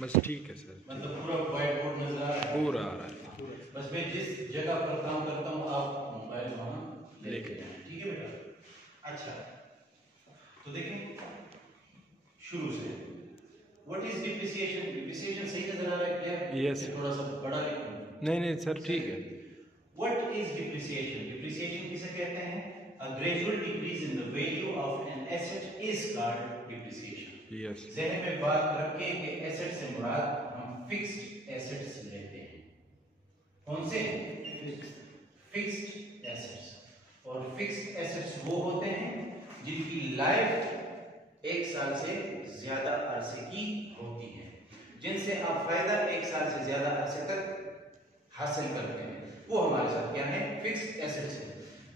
बस ठीक है सर। मतलब पूरा व्हाइट बोर्ड नजर आ रहा है? पूरा आ रहा है। बस मैं जिस जगह पर काम करता हूँ आप मोबाइल वहाँ लेके लेके जाएं, ठीक है बेटा? अच्छा, तो देखें शुरू से, व्हाट इज डिप्रिसिएशन? डिप्रिसिएशन सही नजर आ रहा है? क्लियर? यस। थोड़ा सा बड़ा लिखूं? नहीं सर ठीक है। What is depreciation? डिप्रिसिएशन किसे कहते हैं? A gradual decrease in the value of an asset is called depreciation. Yes. ज़हन में बात रखें कि एसेट से मुराद हम फिक्स्ड एसेट्स लेते हैं। कौन से? Fixed assets. और फिक्स्ड एसेट्स वो होते हैं जिनकी लाइफ 1 साल से ज्यादा अरसे की होती है, जिनसे आप फायदा 1 साल से ज्यादा अरसे तक हासिल करते हैं, वो हमारे साथ क्या है? फिक्स्ड एसेट्स है।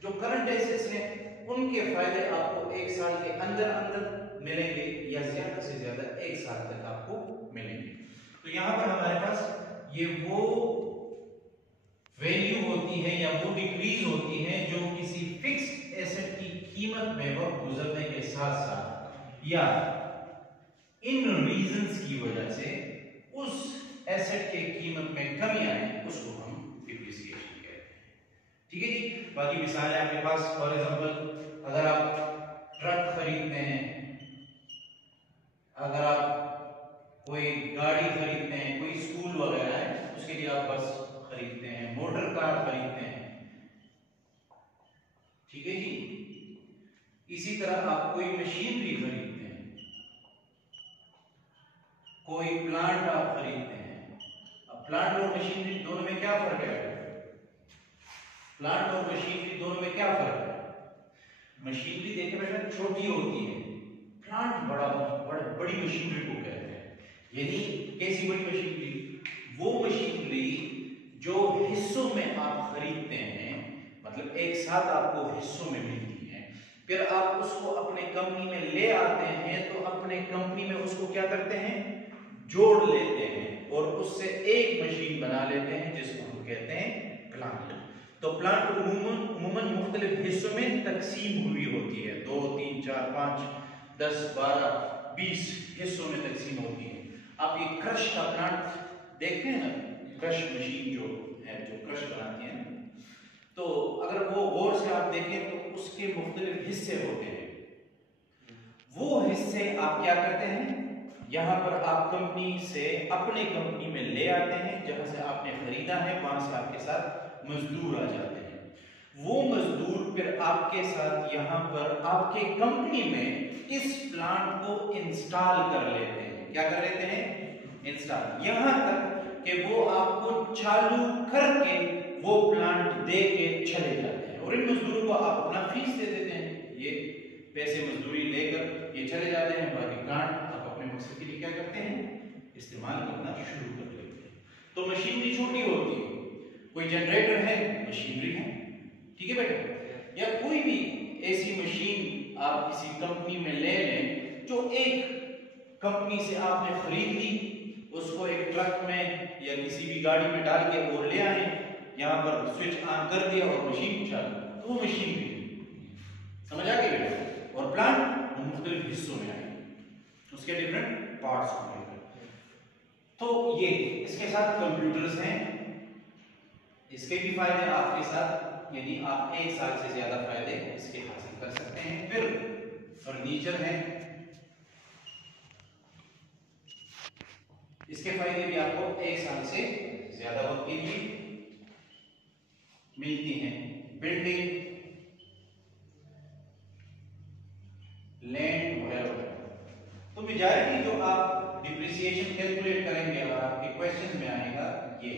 जो करंट एसेट्स हैं उनके फायदे आपको 1 साल के अंदर अंदर मिलेंगे या ज्यादा से ज्यादा 1 साल तक आपको मिलेंगे। तो यहां पर हमारे पास ये वो वैल्यू होती है या वो डिक्रीज होती है जो किसी फिक्स्ड एसेट की कीमत में वक्त गुजरने के साथ साथ या इन रीजंस की वजह से उस एसेट के कीमत में कमी आए, उसको हम डिप्रिसिएशन कहते हैं। ठीक है जी। बाकी मिसाल है आपके पास, फॉर एग्जांपल अगर आप ट्रक खरीदते हैं, अगर आप कोई गाड़ी खरीदते हैं, कोई स्कूल वगैरह है उसके लिए आप बस खरीदते हैं, मोटर कार खरीदते हैं, ठीक है जी। इसी तरह आप कोई मशीनरी खरीदते हैं, कोई प्लांट आप खरीदते हैं। अब प्लांट और मशीनरी दोनों में क्या फर्क है? प्लांट और मशीनरी दोनों में क्या फर्क है? मशीनरी देखिए बेटा छोटी होती है, प्लांट बड़ी मशीनरी को कहते हैं। यानी कैसी बड़ी मशीनरी? वो मशीनरी जो हिस्सों में आप खरीदते हैं, मतलब एक साथ आपको हिस्सों में मिलती है, फिर आप उसको अपने कंपनी में ले आते हैं, तो अपने कंपनी में उसको क्या करते हैं? जोड़ लेते हैं और उससे एक मशीन बना लेते हैं जिसको हम कहते हैं प्लांट। तो प्लांट उम्मूमन मुख्तलिफ हिस्सों में तकसीम हुई होती है, 2, 3, 4, 5, 10, 12, 20 हिस्सों में तकसीम होती है। आप ये क्रश का प्लांट देखते हैं ना, क्रश मशीन जो है जो क्रश बनाती है, तो अगर वो गौर से आप देखें तो उसके मुख्तलिफ हिस्से होते हैं। वो हिस्से आप क्या करते हैं? यहां पर आप कंपनी से अपने कंपनी में ले आते हैं, जहां से आपने खरीदा है वहां से आपके साथ मजदूर आ जाते हैं। वो मजदूर फिर आपके साथ यहां पर आपके कंपनी में इस प्लांट को इंस्टॉल कर लेते हैं। क्या कर लेते हैं? इंस्टॉल। यहां तक कि वो आपको चालू करके वो प्लांट दे के चले जाते हैं और इन मजदूरों को आप अपना फीस दे देते हैं। ये पैसे मजदूरी लेकर ये चले जाते हैं, बाकी प्लांट आप अपने मकसद के लिए क्या करते हैं? इस्तेमाल करना शुरू कर लेते हैं। तो मशीनरी छोटी होती है, कोई जनरेटर है, मशीनरी है, ठीक है बेटा? या कोई भी ऐसी मशीन आप किसी कंपनी में ले लें जो एक कंपनी से आपने खरीद ली, उसको एक ट्रक में या किसी भी गाड़ी में डाल के और ले आए, यहाँ पर स्विच ऑन कर दिया और मशीन चालू, तो वो मशीनरी समझ आ गई बेटा? और प्लांट मुख्तलिफ हिस्सों में आए, उसके डिफरेंट पार्ट्स होंगे। तो ये इसके साथ कंप्यूटर्स हैं, इसके भी फायदे आपके साथ, यदि आप 1 साल से ज्यादा फायदे इसके हासिल कर सकते हैं। फिर फर्नीचर है, इसके फायदे भी आपको 1 साल से ज्यादा वक्त के लिए मिलती हैं। बिल्डिंग, लैंड वगैरह। तो मेजॉरिटी जो आप डिप्रिसिएशन कैलकुलेट करेंगे और आपके क्वेश्चन में आएगा ये,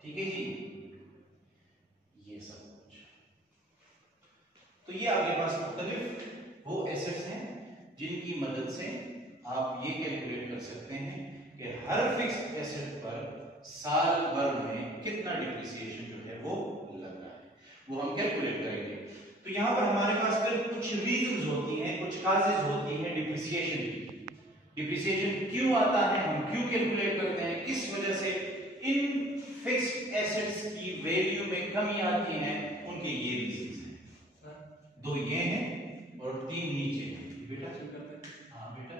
ठीक है जी, ये सब कुछ। तो ये आपके पास मुख्तलिफ वो एसेट्स हैं जिनकी मदद से आप ये कैलकुलेट कर सकते हैं कि हर फिक्स्ड एसेट पर साल भर में कितना डिप्रिसिएशन जो है वो लग रहा है, वो हम कैलकुलेट करेंगे। तो यहां पर हमारे पास फिर कुछ रीजंस होती हैं, कुछ काजेस होती हैं डिप्रिसिएशन की। डिप्रिसिएशन क्यों आता है, हम क्यों कैलकुलेट करते हैं, किस वजह से इन फिक्स्ड एसेट्स की वैल्यू में कमी आती है, उनके ये रीजंस हैं। 2 ये हैं और 3 नीचे हैं। बेटा हाँ बेटा,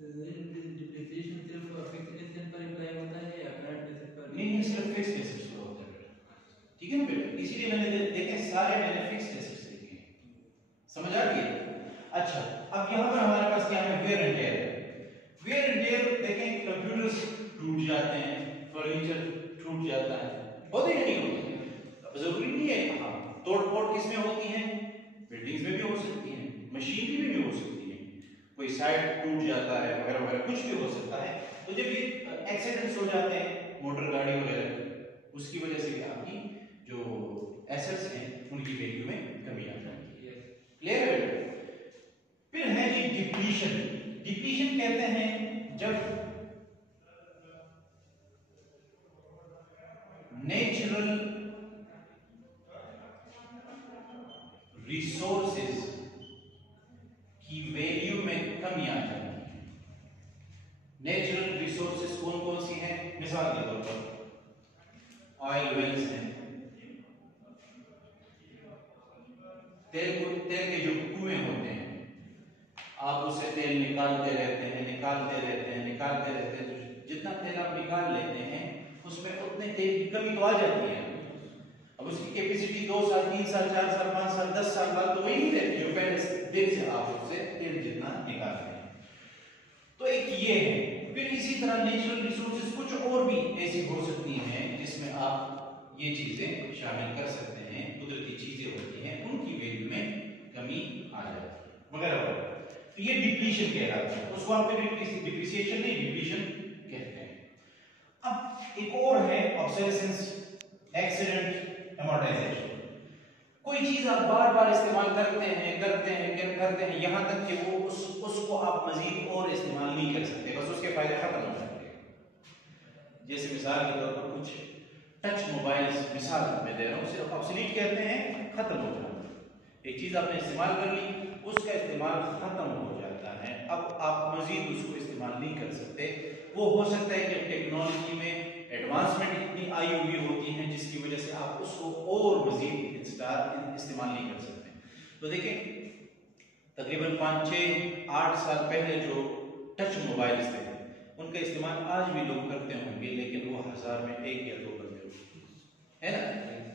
डिप्रिसिएशन इसीलिए मैंने देखे सारे मैंने फिक्स्ड एसेट्स लिखे हैं। समझ आ गई? अच्छा, अब यहाँ पर हमारे पास क्या है? Wear and tear. Wear and tear देखें, कंप्यूटर्स टूट जाते हैं, फर्नीचर टूट जाता है, होते हैं नहीं होते? अब जरूरी नहीं है। हाँ, तोड़ फोड़ किसमें होती है? बिल्डिंग्स में भी हो सकती है, मशीनरी में भी हो सकती है, कोई साइड टूट जाता है वगैरह वगैरह, कुछ भी हो सकता है। तो जब ये एक्सीडेंट्स हो जाते हैं मोटर गाड़ी वगैरह, उसकी वजह से भी आपकी जो एसेट्स हैं उनकी वैल्यू में कमी आ जाती है। क्लियर है बेटा? फिर है जी डिप्लीशन। डिप्लीशन कहते हैं जब नेचुरल रिसोर्सेज की वैल्यू में कमी आ जाती है। नेचुरल रिसोर्सेज कौन कौन सी हैं? मिसाल के तौर पर ऑयल वेल्स हैं, तेल के जो कुएं होते हैं, आप उससे तेल निकालते रहते हैं, तो जितना तेल आप निकाल लेते हैं उसमें उतने तेल की कमी तो आ जाती है। अब उसकी कैपेसिटी 2 साल, 3 साल, 4 साल, 5 साल, 10 साल बाद तो वही नहीं रहती जो पहले दिन से आप उससे तेल जितना निकालते हैं। तो एक ये है। फिर इसी तरह नेचुरल रिसोर्सेज कुछ और भी ऐसी हो सकती हैं जिसमें आप ये चीजें शामिल कर सकते हैं, कुदरती चीजें होती हैं, उनकी वैल्यू में कमी आ जाती है वगैरह वगैरह। तो ये डिप्लीशन कहलाता है, उसको आप डिप्रिसिएशन नहीं, डिप्लीशन कहते हैं। अब एक और है ऑब्सोलेसेंस, एक्सीडेंट, अमोर्टाइजेशन। कोई चीज आप बार बार इस्तेमाल करते हैं यहां तक कि वो उसको आप मजीद और इस्तेमाल नहीं कर सकते, बस उसके फायदे खत्म हो जाते हैं। जैसे मिसाल के तौर पर कुछ टच मोबाइल्स, मिसाल मैं दे रहा हूं, सिर्फ ऑब्सोलीट कहते हैं, खत्म हो जाता है। एक चीज आपने इस्तेमाल कर ली, उसका इस्तेमाल खत्म हो जाता है, अब आप मजीद उसको इस्तेमाल नहीं कर सकते। वो हो सकता है कि टेक्नोलॉजी में एडवांसमेंट इतनी आई हुई होती है जिसकी वजह से आप उसको और मजीद इस्तेमाल नहीं कर सकते। तो देखें तकरीबन 5, 6, 8 साल पहले जो टच मोबाइल्स थे उनका इस्तेमाल आज भी लोग करते होंगे, लेकिन वो 1000 में 1 या 2 करते होंगे, है ना?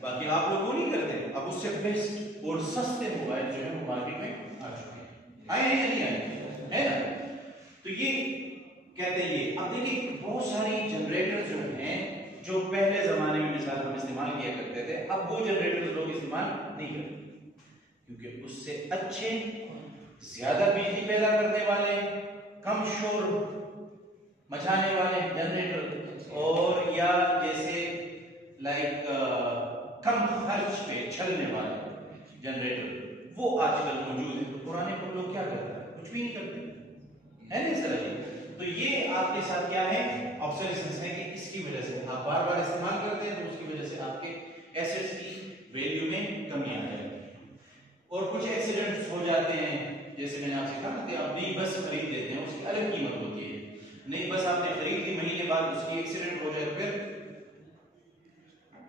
बाकी आप लोग वो नहीं करते। अब उससे बेस्ट और सस्ते मोबाइल जो है वो मार्केट में आ चुके हैं, आए हैं या नहीं आए, है ना? तो ये कहते हैं ये। अब देखिए बहुत सारी जनरेटर जो हैं, जो पहले जमाने में मिसाल हम इस्तेमाल किया करते थे, अब वो जनरेटर लोग इस्तेमाल नहीं करते, क्योंकि उससे अच्छे, ज्यादा बिजली पैदा करने वाले, कम शोर मचाने वाले जनरेटर, और या जैसे कम खर्च पे चलने वाले जनरेटर वो आजकल मौजूद है। तो पुराने को लोग क्या करते हैं? कुछ भी नहीं करते, है ना इस तरह की। तो ये आपके साथ क्या है? ऑब्सोलेसेंस है कि इसकी वजह से आप बार बार इस्तेमाल करते हैं, तो उसकी वजह से आपके एसेट्स की वैल्यू में कमी आ जाती है। और कुछ एक्सीडेंट्स हो जाते हैं, जैसे मैंने आपसे कहा कि आप नई बस खरीद लेते हैं, उसकी अलग कीमत होती है। नई बस आपने खरीद ली, महीने बाद उसकी एक्सीडेंट हो जाए, फिर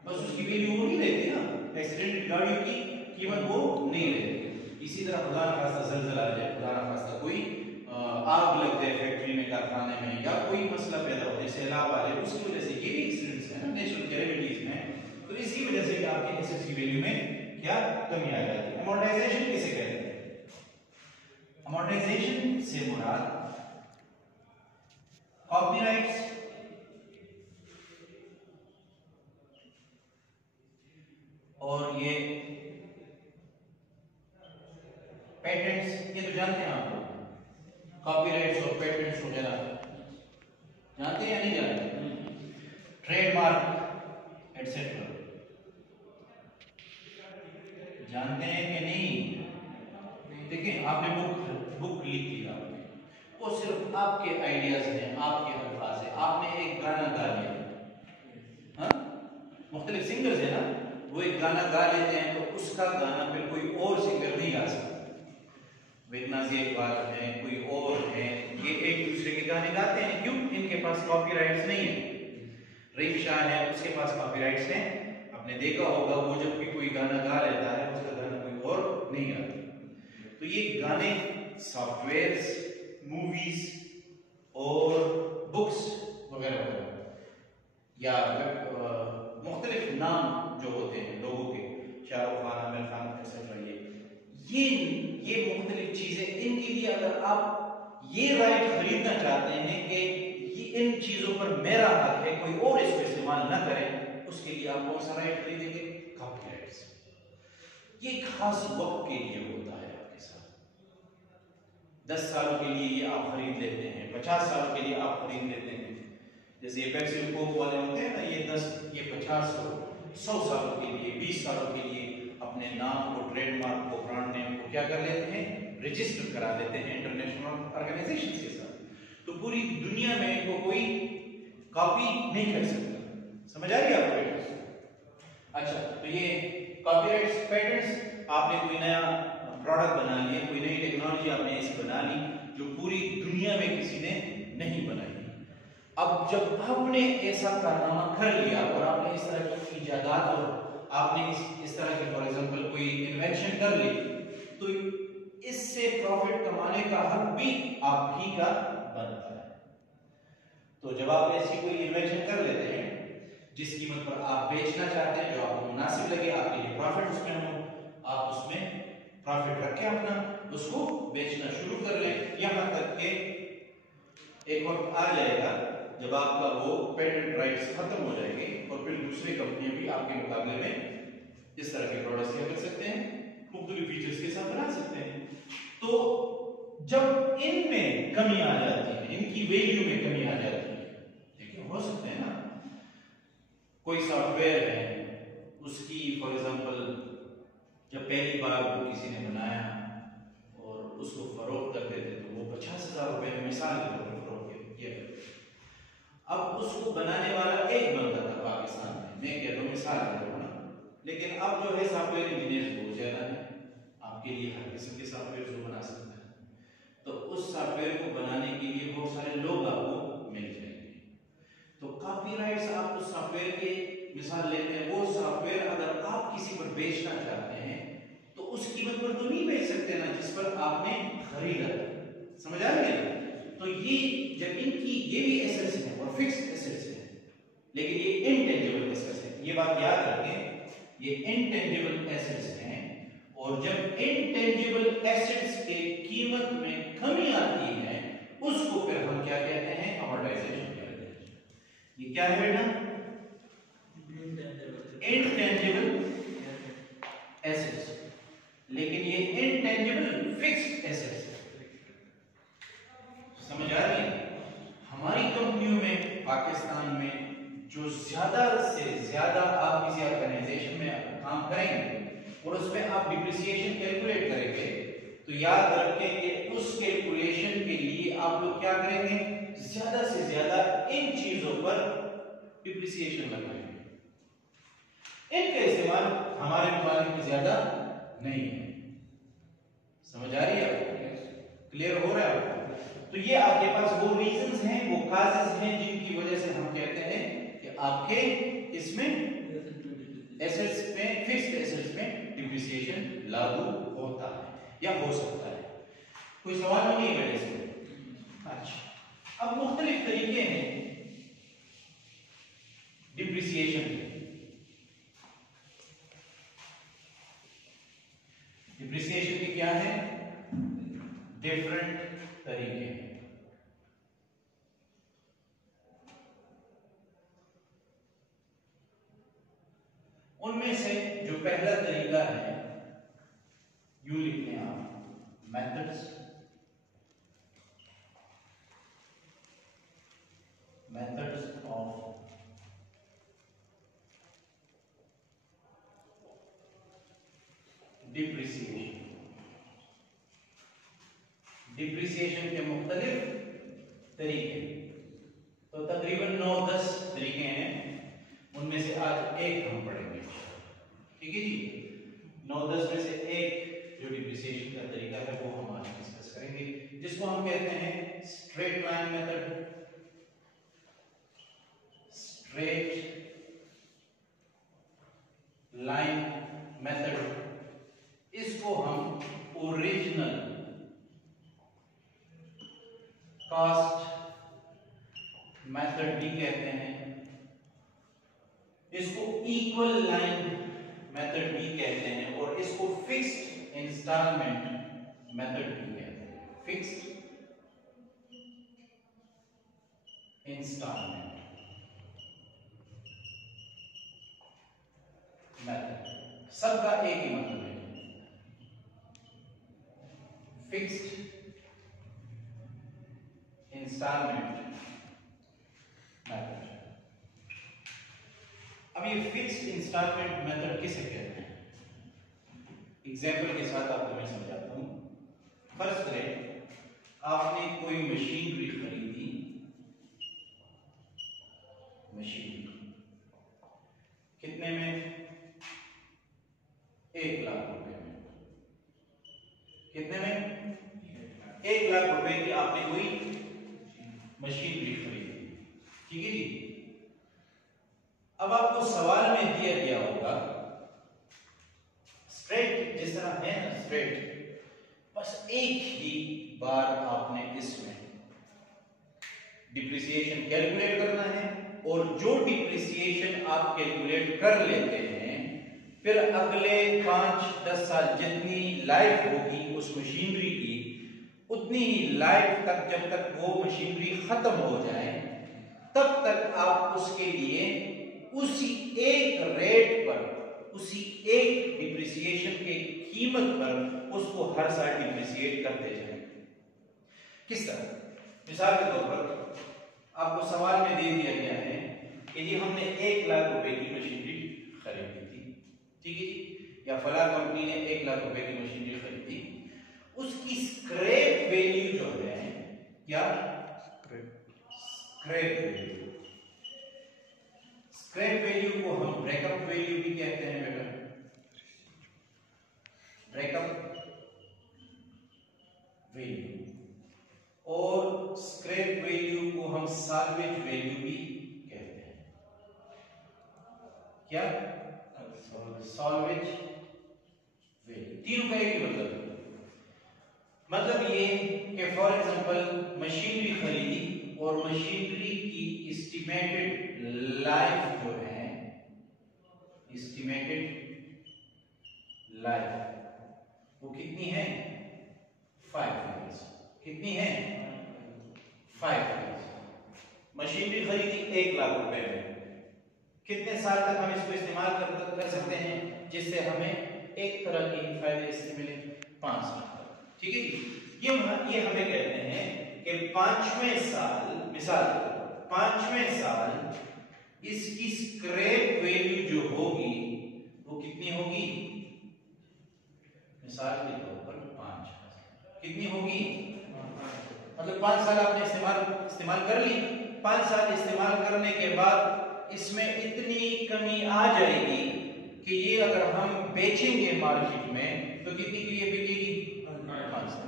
बस उसकी वैल्यू वो नहीं रहती ना, एक्सीडेंटेड गाड़ियों की कीमत वो नहीं रहती। इसी तरह खुदा न खास्ता ज़लज़ला आ जाए, खुदा न खास्ता कोई आग लग जाए फैक्ट्री में, कारखाने में, या कोई मसला पैदा हो जाए, सैलाब आ जाए, उसकी वजह से ये भी एक्सीडेंट्स हैं ना, नेचुरल कैलेमिटीज में। तो इसी वजह से आपके एसेट्स की वैल्यू में क्या कमी आ जाती है। अमोर्टाइजेशन किसे कहते हैं? अमोर्टाइजेशन से मुराद कॉपीराइट्स, और ये पेटेंट्स, ये तो जानते हैं आप लोग, कॉपीराइट्स और पेटेंट्स वगैरह जानते हैं या नहीं जानते? ट्रेडमार्क एटसेट्रा जानते हैं कि नहीं? देखिए आपने बुक लिख दी, आपने वो सिर्फ आपके आइडियाज हैं, आपके अल्फाज हैं, आपने एक गाना गा लिया, हाँ, मुख्तलिफ सिंगर्स हैं ना, वो एक गाना गा लेते हैं, तो उसका गाना फिर कोई और सिंगर नहीं गा सकता। नाज़िर इकबाल हैं, कोई और हैं, ये एक दूसरे के गाने गाते हैं, क्यों? इनके पास कॉपीराइट्स नहीं है। रहीम शाह है, उसके पास कॉपीराइट्स हैं। आपने देखा होगा वो जब भी कोई गाना गा लेता है, उसका गाना कोई और नहीं गाता। तो ये गाने, सॉफ्टवेयर्स, मूवीज और बुक्स वगैरह वगैरह, या मुख्तलिफ नाम जो होते हैं लोगों के, शाहरुख खान, आमिर खान एक्सेट्रा, ये मुख्तलिफ चीजें, इनके लिए अगर आप ये राइट खरीदना चाहते हैं कि ये इन चीजों पर मेरा हक है, कोई और इसको इस्तेमाल ना करे, उसके लिए आप कौन सा राइट खरीदेंगे? कॉपीराइट्स। ये खास वक्त के लिए होता है आपके साथ, 10 सालों के लिए ये आप खरीद लेते हैं, 50 सालों के लिए आप खरीद लेते हैं। जैसे ये पेप्सी कोक वाले होते हैं ना, ये 50 100 सालों के लिए, 20 सालों के लिए अपने नाम को, ट्रेडमार्क को, ब्रांड नेम को क्या कर लेते हैं? रजिस्टर करा लेते हैं इंटरनेशनल ऑर्गेनाइजेशंस के साथ। तो पूरी दुनिया में इनको कोई कॉपी नहीं कर सकता। समझ आ रही है आपको? अच्छा, तो ये कॉपीराइट्स, पेटेंट्स, आपने कोई नया प्रोडक्ट बना लिया, कोई नई टेक्नोलॉजी आपने ऐसी बना ली जो पूरी दुनिया में किसी ने नहीं बनाई। अब जब आपने ऐसा कारनामा कर लिया और आपने इस तरह की इजादात और आपने इस तरह की फॉर एग्जांपल कोई इन्वेंशन कर ली, तो इससे प्रॉफिट कमाने का हक भी आप ही का बनता है। तो जब आप ऐसी कोई इन्वेंशन कर लेते हैं जिस कीमत पर आप बेचना चाहते हैं, जो आपको मुनासिब लगे, आपके लिए प्रॉफिट उसमें हो, आप उसमें प्रॉफिट रख के अपना उसको बेचना शुरू कर लें, यहां तक कि एक वक्त आ जाएगा जब आपका वो पेटेंट राइट्स खत्म हो जाएंगे और फिर दूसरी कंपनियां भी आपके मुकाबले में इस तरह के प्रोडक्ट्स क्या कर सकते हैं? मुख्तलिफ फीचर्स के साथ बना सकते हैं। तो जब इनमें कमी आ जाती है, इनकी वैल्यू में कमी आ जाती है, देखिए हो सकते हैं ना, कोई सॉफ्टवेयर है, उसकी फॉर एग्जांपल जब पहली बार वो किसी ने बनाया और उसको फरोख्त करते थे तो वो 50,000 रुपए में, मिसाल के तौर पर फरोख्त किया। अब उसको बनाने वाला एक बंदा था पाकिस्तान में, मैं कहता हूँ मिसाल दे रहा हूँ ना, लेकिन अब जो है सॉफ्टवेयर इंजीनियर बहुत ज्यादा है, आपके लिए हर किस्म के सॉफ्टवेयर जो बना सकता है, तो उस सॉफ्टवेयर को बनाने के लिए बहुत सारे लोग आपको मिल जाएंगे। तो कॉपीराइट्स आप उस सॉफ्टवेयर के मिसाल लेते हैं, वो सॉफ्टवेयर अगर आप किसी पर बेचना चाहते हैं तो उस कीमत पर तो नहीं बेच सकते ना जिस पर आपने खरीदा। समझ आ रही है? तो ये जब इनकी ये भी एसेट्स हैं और फिक्स्ड एसेट्स हैं, लेकिन ये इनटेंजिबल एसेट्स हैं, ये बात याद रखें, ये इनटेंजिबल एसेट्स हैं, और जब इनटेंजिबल एसेट्स के कीमत में कमी आती है उसको फिर हम क्या कहते हैं? अमोर्टाइजेशन कहते हैं। ये क्या है बेटा? इनटेंजिबल एसेट्स, लेकिन ये इनटेंजिबल फिक्स्ड एसेट्स। समझ आ रही है? हमारी कंपनियों में पाकिस्तान में जो ज्यादा से ज्यादा आप किसी ऑर्गेनाइजेशन में काम करेंगे और उसमें आप डिप्रिसिएशन कैलकुलेट करेंगे, तो याद रखें कि उस कैलकुलेशन के लिए आप लोग क्या करेंगे? ज्यादा से ज्यादा इन चीजों पर डिप्रिसिएशन लगाएंगे। इनका इस्तेमाल हमारे मुकाबले में ज्यादा नहीं है। समझ आ रही है आपको? क्लियर हो रहा है आपको? तो ये आपके पास वो रीजंस हैं, वो काजेस हैं जिनकी वजह से हम कहते हैं कि आपके इसमें एसेट्स में, फिक्स्ड एसेट्स में डिप्रिसिएशन लागू होता है या हो सकता है। कोई सवाल नहीं है मेरे से? अच्छा, अब मुख्तलिफ तरीके हैं डिप्रिसिएशन के। डिप्रिसिएशन के क्या है? डिफरेंट तरीके हैं। उनमें से जो पहला तरीका है, यूं लिखते हैं आप, मेथड्स ऑफ डिप्रिसिएशन। डिप्रिसिएशन के मुख्तलिफ तरीके, तो तकरीबन 9-10 तरीके हैं, उनमें से आज एक हम पढ़ेंगे। ठीक है जी? 9-10 में से एक जो डिप्रिसिएशन का तरीका है वो हम आज डिस्कस करेंगे, जिसको हम कहते हैं straight line method, straight line method. इसको हम ओरिजिनल कॉस्ट मेथड भी कहते हैं, इसको इक्वल लाइन मेथड भी कहते हैं और इसको फिक्स्ड इंस्टॉलमेंट मेथड भी कहते हैं। फिक्स्ड इंस्टॉलमेंट मेथड, सबका एक ही मतलब है, फिक्स्ड इंस्टॉलमेंट मेथड। अब ये फिक्स्ड इंस्टॉलमेंट मेथड किसे कहते हैं, एग्जाम्पल के साथ आपको मैं समझाता हूं। फर्स्ट करें, आपने कोई मशीनरी खरीदी, मशीनरी कितने में, 1 लाख रुपए में। कितने में, 1 लाख रुपए की आपने कोई मशीनरी खरीदी, ठीक है जी। अब आपको सवाल में दिया गया होगा स्ट्रेट, जिस तरह है ना स्ट्रेट, बस एक ही बार आपने इसमें डिप्रिसिएशन कैलकुलेट करना है और जो डिप्रिसिएशन आप कैलकुलेट कर लेते हैं फिर अगले 5-10 साल जितनी लाइफ होगी उस मशीनरी की, उतनी ही लाइफ तक, जब तक वो मशीनरी खत्म हो जाए तब तक आप उसके लिए उसी एक रेट पर, उसी एक डिप्रिसिएशन के कीमत पर उसको हर साल डिप्रिसिएट करते जाएं। किस तरह, मिसाल के तौर पर आपको सवाल में दे दिया गया है कि जी हमने 1 लाख रुपए की मशीनरी खरीदी थी, ठीक है जी, या फला कंपनी ने 1 लाख रुपए की मशीनरी खरीदी, उसकी स्क्रैप वैल्यू जो है, क्या स्क्रैप वैल्यू, स्क्रैप वैल्यू को हम ब्रेकअप वैल्यू भी कहते हैं बेटा, ब्रेकअप वैल्यू, और स्क्रैप वैल्यू को हम साल्वेज वैल्यू भी कहते हैं। क्या, साल्वेज वैल्यू, तीनों का एक ही मतलब ये कि फॉर एग्जांपल मशीनरी खरीदी और मशीनरी की एस्टिमेटेड लाइफ जो है, एस्टिमेटेड लाइफ वो कितनी है, 5 इयर्स। कितनी है, 5 इयर्स। मशीनरी खरीदी 1 लाख रुपए में, कितने साल तक हम इसको इस्तेमाल कर सकते हैं जिससे हमें एक तरह की फायदे इससे मिले, 5 साल तक, ठीक है जी। ये हमें कहते हैं कि 5वें साल, मिसाल 5वें साल इसकी स्क्रैप वैल्यू जो होगी वो कितनी होगी, मिसाल के तौर पर 5, कितनी होगी, मतलब 5 साल आपने इस्तेमाल कर ली, 5 साल इस्तेमाल करने के बाद इसमें इतनी कमी आ जाएगी कि ये अगर हम बेचेंगे मार्केट में तो कितनी की ये बिकेगी, 5 साल।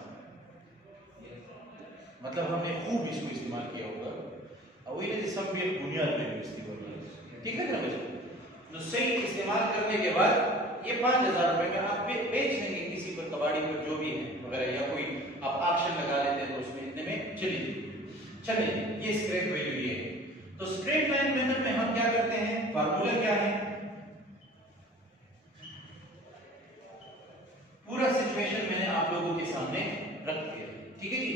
मतलब हमने खूब इसको इस्तेमाल किया होगा, और वही ना सब भी बुनियाद में भी इस्तेमाल, ठीक है ना बच्चों। तो सही इस्तेमाल करने के बाद ये 5000 रुपए में आप बेच देंगे किसी पर, कबाड़ी पर, जो भी है वगैरह, या कोई आप ऑक्शन लगा लेते हैं तो उसमें इतने में चलिए, ये स्क्रैप वैल्यू ये है। तो स्ट्रेट लाइन मेथड में हम क्या करते हैं, फार्मूला क्या है, पूरा सिचुएशन मैंने आप लोगों के सामने रख दिया, ठीक है जी।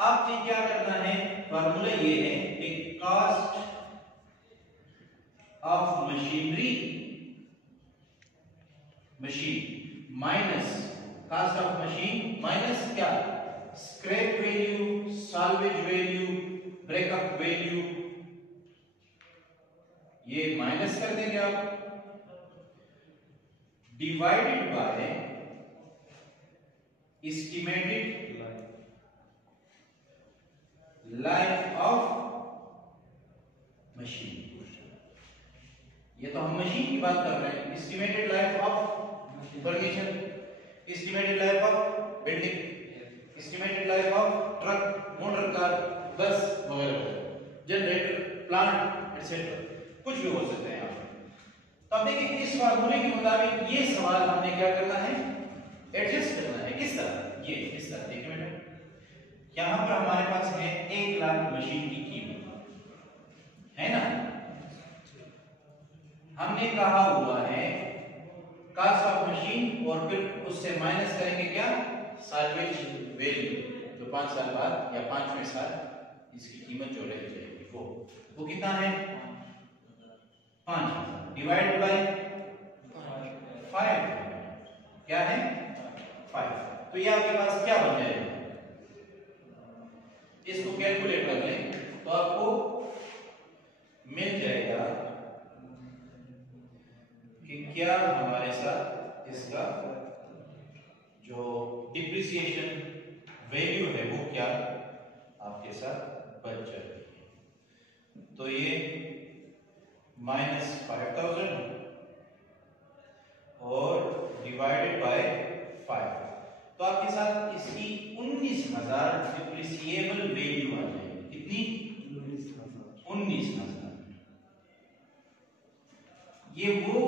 आपने क्या करना है, फार्मूला ये है कि cost of machinery, machine minus cost of machine minus क्या, scrap value, salvage value, breakup value, ये माइनस कर देंगे आप, divided by estimated life of machine. ये तो हम मशीन की बात कर रहे हैं, estimated life of furniture, estimated life of building, estimated life of truck, motor car, bus वगैरह, जनरेटर, प्लांट एटसेट्रा, कुछ भी हो सकते हैं यहाँ। तो अब देखिए इस फार्मूले के मुताबिक ये सवाल हमने क्या करना है, एडजस्ट करना है। किस तरह, ये इस तरह देखिए बेटा, यहां पर हमारे पास है 1 लाख मशीन की कीमत है ना, हमने कहा हुआ है कॉस्ट ऑफ मशीन और फिर उससे माइनस करेंगे क्या, साल्वेज वैल्यू, जो 5 साल बाद या 5वें साल इसकी कीमत जो रह जाएगी वो कितना है 5,000 डिवाइड बाय 5, क्या है 5। तो ये आपके पास क्या बन जाएगा, इसको कैलकुलेट कर लें तो आपको मिल जाएगा कि क्या हमारे साथ इसका जो डिप्रिसिएशन वैल्यू है वो क्या आपके साथ बच जाती है। तो ये -5,000 और डिवाइडेड बाय 5, तो आपके साथ इसकी 19,000 डिप्रिसिएबल वैल्यू आ जाएगी। कितनी 19,000। ये वो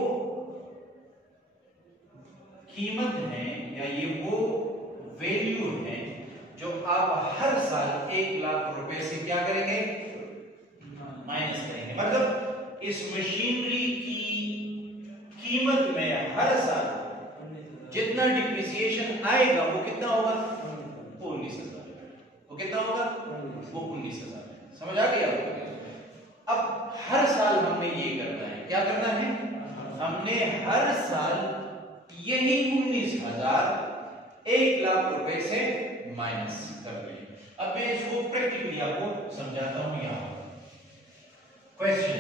कीमत है या ये वो वैल्यू है जो आप हर साल 1 लाख रुपए से क्या करेंगे, माइनस करेंगे। मतलब इस मशीनरी की कीमत में हर साल जितना डिप्रिसिएशन आएगा वो कितना होगा, वो 19,000। वो कितना होगा, वो 19,000। समझ आ गया आपको? अब हर साल हमने ये करना है, क्या करना है, हमने हर साल यही 19,000 1 लाख रुपए से माइनस कर लें। अब मैं इसको प्रैक्टिकली आपको समझाता हूं। यहां क्वेश्चन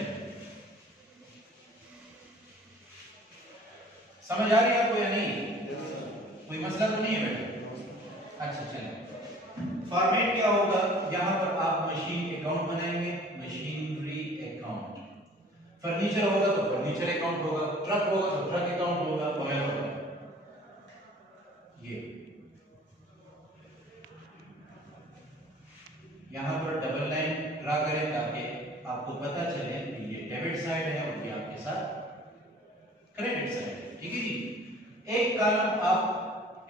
समझ आ रही है आपको या नहीं, कोई मसला तो नहीं है बेटा? अच्छा चलिए, फॉर्मेट क्या होगा, यहां पर आप मशीन अकाउंट बनाएंगे, मशीनरी अकाउंट। फर्नीचर होगा तो फर्नीचर अकाउंट होगा, ट्रक होगा तो ट्रक अकाउंट होगा, वगैरह। ये यहां पर डबल लाइन ड्रा करें ताकि आपको पता चले कि ये डेबिट साइड है और ये आपके साथ क्रेडिट साइड है। ठीक है जी। एक कॉलम आप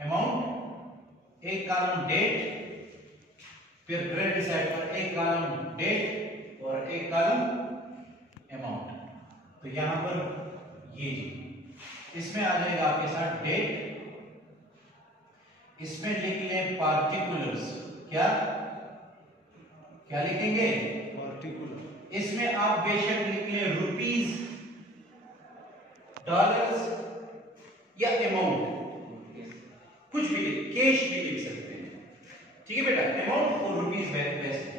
अमाउंट, एक कॉलम डेट, फिर क्रेडिट साइड पर एक कॉलम डेट और एक कॉलम अमाउंट। तो यहां पर ये इसमें आ जाएगा आपके साथ डेट, इसमें लिख लें पार्टिकुलर्स। क्या क्या लिखेंगे, पार्टिकुलर। इसमें आप बेशक लिख लें रुपीज, डॉलर्स या अमाउंट, कुछ भी लिख, कैश भी लिख सकते हैं। ठीक है बेटा, अमाउंट और रुपीज बेस्ट है।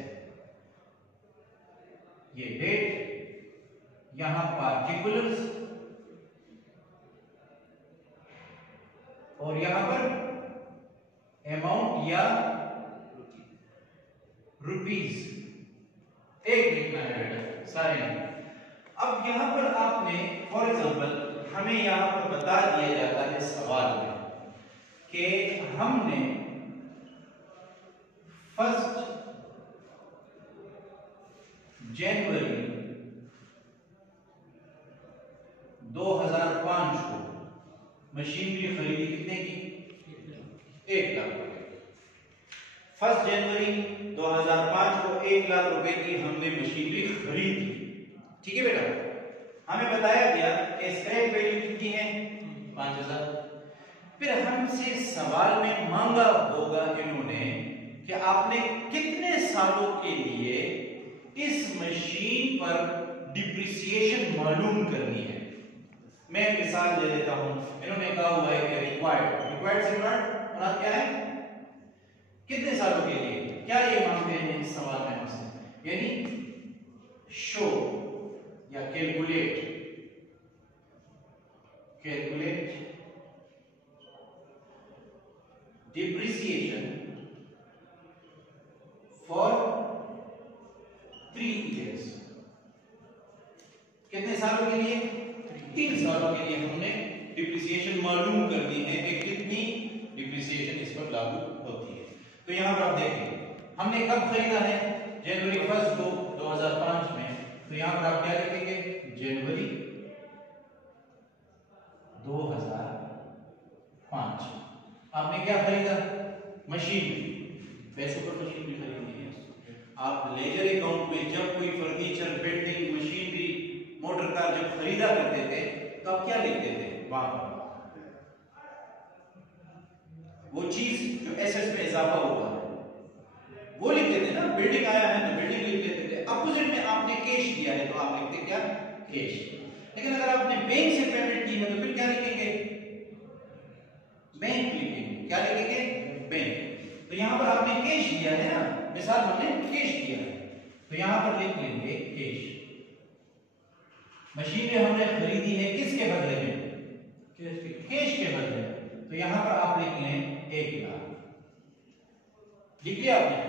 ये डेट, यहां पार्टिकुलर्स और यहां पर अमाउंट या रुपीज एक लिखना है बेटा, सारे नहीं। अब यहां पर आपने फॉर एग्जांपल हमें यहां पर बता दिया जाता है सवाल में कि हमने 1 जनवरी 2005 को मशीनरी खरीदी कितने की, 1 लाख रुपए। 1 जनवरी 2005 को 1 लाख रुपए की हमने मशीनरी खरीदी। ठीक है बेटा, हमें बताया गया कि स्क्रैप वैल्यू कितनी है, 5,000। फिर हमसे सवाल में मांगा होगा इन्होंने कि आपने कितने सालों के लिए इस मशीन पर डिप्रिसिएशन मालूम करनी है। मैं मिसाल दे देता हूं, इन्होंने कहा हुआ है कि रिक्वायर्ड से मुराद क्या है, कितने सालों के लिए, क्या ये मांगते हैं इस सवाल में हमसे, यानी शो या कैलकुलेट डिप्रिसिएशन फॉर 3 years। कितने सालों के लिए, 3 सालों के लिए हमने डिप्रिसिएशन मालूम करनी है कि कितनी डिप्रिसिएशन इस पर लागू होती है। तो यहां पर आप देखें हमने कब खरीदा है, जनवरी 1 को 2005 में। तो यहां पर आप क्या लिखेंगे, जनवरी 2005। आपने क्या खरीदा, मशीन, पैसों पर मशीन भी खरीदी है। आप लेजर अकाउंट में जब कोई furniture, building, machinery, motor car जब खरीदा करते थे तो आप क्या लिखते थे, वहां पर चीज जो एसेट्स में इजाफा हुआ है वो लिख देते ना, बिल्डिंग आया है तो बिल्डिंग लिख लेते थे। अपोजिट में आपने कैश दिया है तो आप लिखते क्या, कैश। लेकिन अगर आपने बैंक से पेमेंट की है तो फिर क्या लिखेंगे, बैंक लिखेंगे। क्या लिखेंगे, बैंक। तो यहां पर आपने कैश दिया है ना, मिसाल हमने कैश दिया है तो यहां पर लिख लेंगे कैश। मशीनें हमने खरीदी है किसके बदले में, कैश के बदले में, तो यहां पर आप लिख लें 1 लाख। लिख लिया आपने।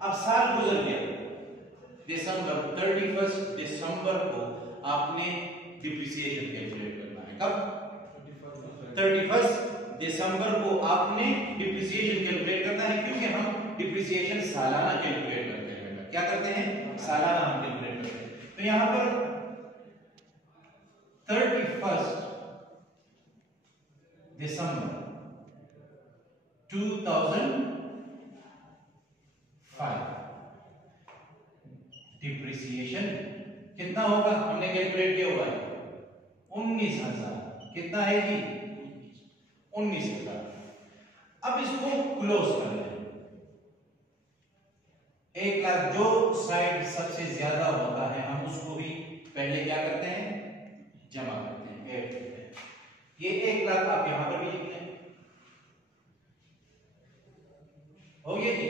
अब साल गुजर गया, दिसंबर 31 दिसंबर को आपने डिप्रिसिएशन कैलकुलेट करना है। कब, 31 दिसंबर को आपने डिप्रिसिएशन कैलकुलेट करना है, क्योंकि हम डिप्रिसिएशन सालाना कैलकुलेट करते हैं। क्या करते हैं, सालाना हम कैलकुलेट करते हैं। तो यहां पर 31 दिसंबर 2005 डिप्रिसिएशन कितना होगा, हमने कैलकुलेट किया हुआ है 19,000। कितना है जी, 19,000। अब इसको क्लोज कर लें। 1 लाख जो साइड सबसे ज्यादा होता है हम उसको भी पहले क्या करते हैं, जमा करते हैं, ऐड करते हैं। ये 1 लाख आप यहां पर भी लिख लें, हो गया जी।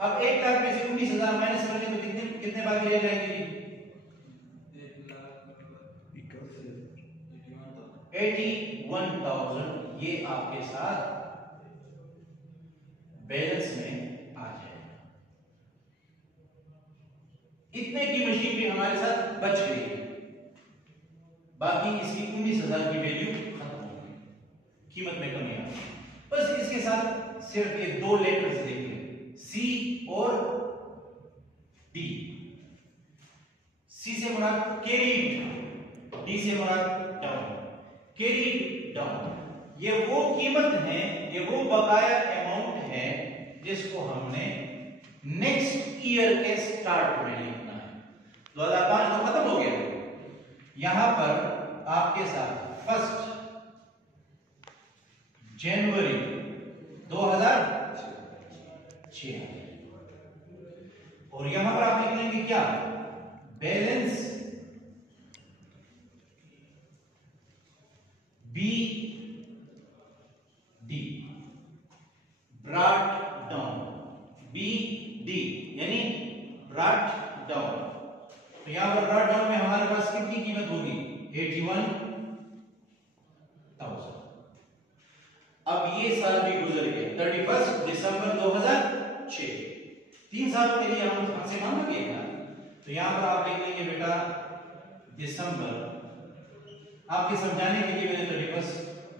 अब 1 लाख में से 19,000 माइनस करेंगे तो कितने बाकी रह जाएंगे जी, 81,000। ये आपके साथ बैलेंस में आ जाएगा। इतने की मशीन भी हमारे साथ बच गई, बाकी इसकी 19,000 की वैल्यू खत्म हो गई, कीमत में कमी आ गई। बस इसके साथ सिर्फ ये 2 लेटर्स देखें, सी और डी। सी से मुराद कैरीड, डी से मुराद डाउन। कैरीड डाउन ये वो कीमत है, ये वो बकाया अमाउंट है जिसको हमने नेक्स्ट ईयर के स्टार्ट में लिखना है। 2005 तो खत्म हो गया, यहां पर आपके साथ 1 जनवरी 2006 और यहां पर आप लिख लेंगे क्या, balance B D, brought down, B D यानी ब्रॉट डाउन। तो यहां पर ब्रॉट डाउन में हमारे पास कितनी कीमत होगी, 81,000। अब ये साल भी गुजर गए, 31 दिसंबर 2006, 3 साल के लिए हम हमसे मांगा गया। तो यहां पर आप लिख लेंगे बेटा दिसंबर, आपके समझाने के लिए मैंने 31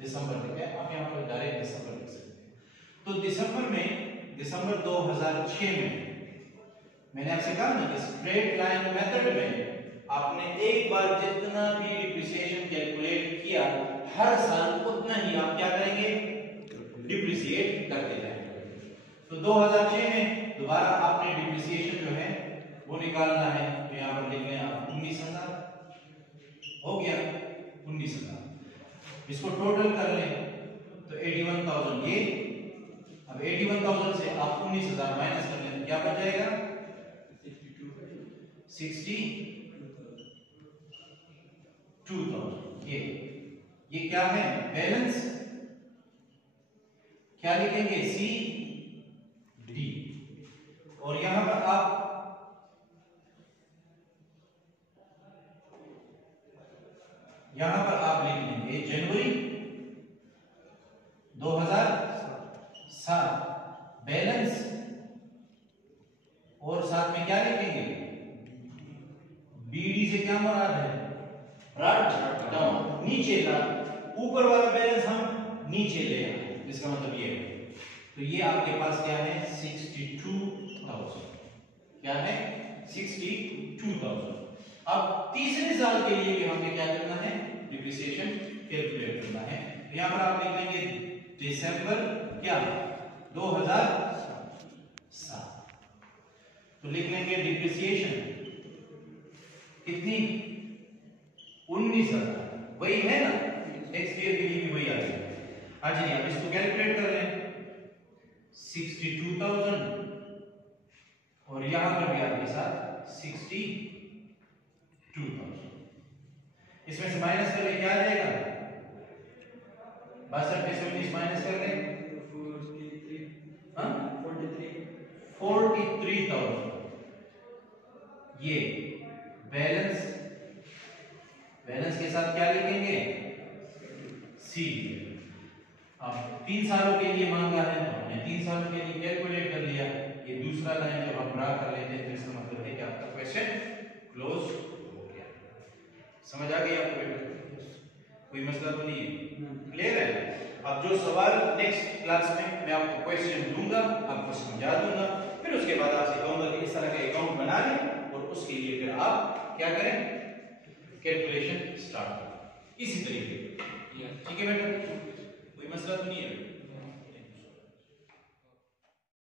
दिसंबर लिखा है, आप यहां पर डायरेक्ट दिसंबर लिख सकते हैं। तो दिसंबर में, दिसंबर 2006 में मैंने आपसे कहा ना कि स्ट्रेट लाइन मेथड में आपने एक बार जितना भी डिप्रिसिएशन कैलकुलेट किया हर साल उतना ही आप क्या करेंगे, डिप्रिसिएट करते जाएंगे। तो 2006 में दोबारा आपने डिप्रिसिएशन जो है वो निकालना है, तो यहां पर लिख लें आप 19,000। हो गया 19,000। इसको टोटल कर लें तो 81,000 ये। अब 81,000 से आप 19,000 माइनस कर लें, क्या बच जाएगा, 62,000। ये क्या है, बैलेंस। क्या लिखेंगे, सी डी। और यहां पर आप लिख लेंगे जनवरी 2007 बैलेंस, और साथ में क्या लिखेंगे, बीडी से क्या मुराद है, ब्रॉट डाउन, नीचे ला, ऊपर वाला बैलेंस हम नीचे ले आए, इसका मतलब ये है। तो ये आपके पास क्या है, 62,000। क्या है, 62,000। अब तीसरे साल के लिए भी हमें क्या करना है, डिप्रिसिएशन कैलकुलेट करना है। यहां पर आप लिख लेंगे दिसंबर क्या, 2007। तो लिख लेंगे डिप्रिसिएशन कितनी, 19,000। वही है ना, नेक्स्ट ईयर के लिए भी वही आ जाएगा। हाँ जी, आप इसको कैलकुलेट कर लें 62,000 और यहां पर भी आपके साथ 62,000। इसमें से माइनस करके क्या आ जाएगा? 62 में से 19 माइनस कर दें, 43,000। ये बैलेंस के साथ क्या लिखेंगे? सी। अब 3 सालों के लिए मांगा है तो हमने 3 सालों के लिए कैलकुलेट कर लिया। ये दूसरा लाइन जब हम ड्रा कर लेते हैं तो इसका मतलब है कि आपका क्वेश्चन क्लोज हो गया। समझ आ गई आपको बेटा? कोई मसला तो नहीं है? क्लियर है? अब जो सवाल नेक्स्ट क्लास में मैं आपको क्वेश्चन दूंगा, आपको समझा दूंगा, फिर उसके बाद आपसे कहूंगा कि इस तरह का अकाउंट बना लें और उसके लिए फिर आप क्या करें? कैलकुलेशन स्टार्ट करें इसी तरीके। ठीक है बेटा? कोई मसला तो नहीं है?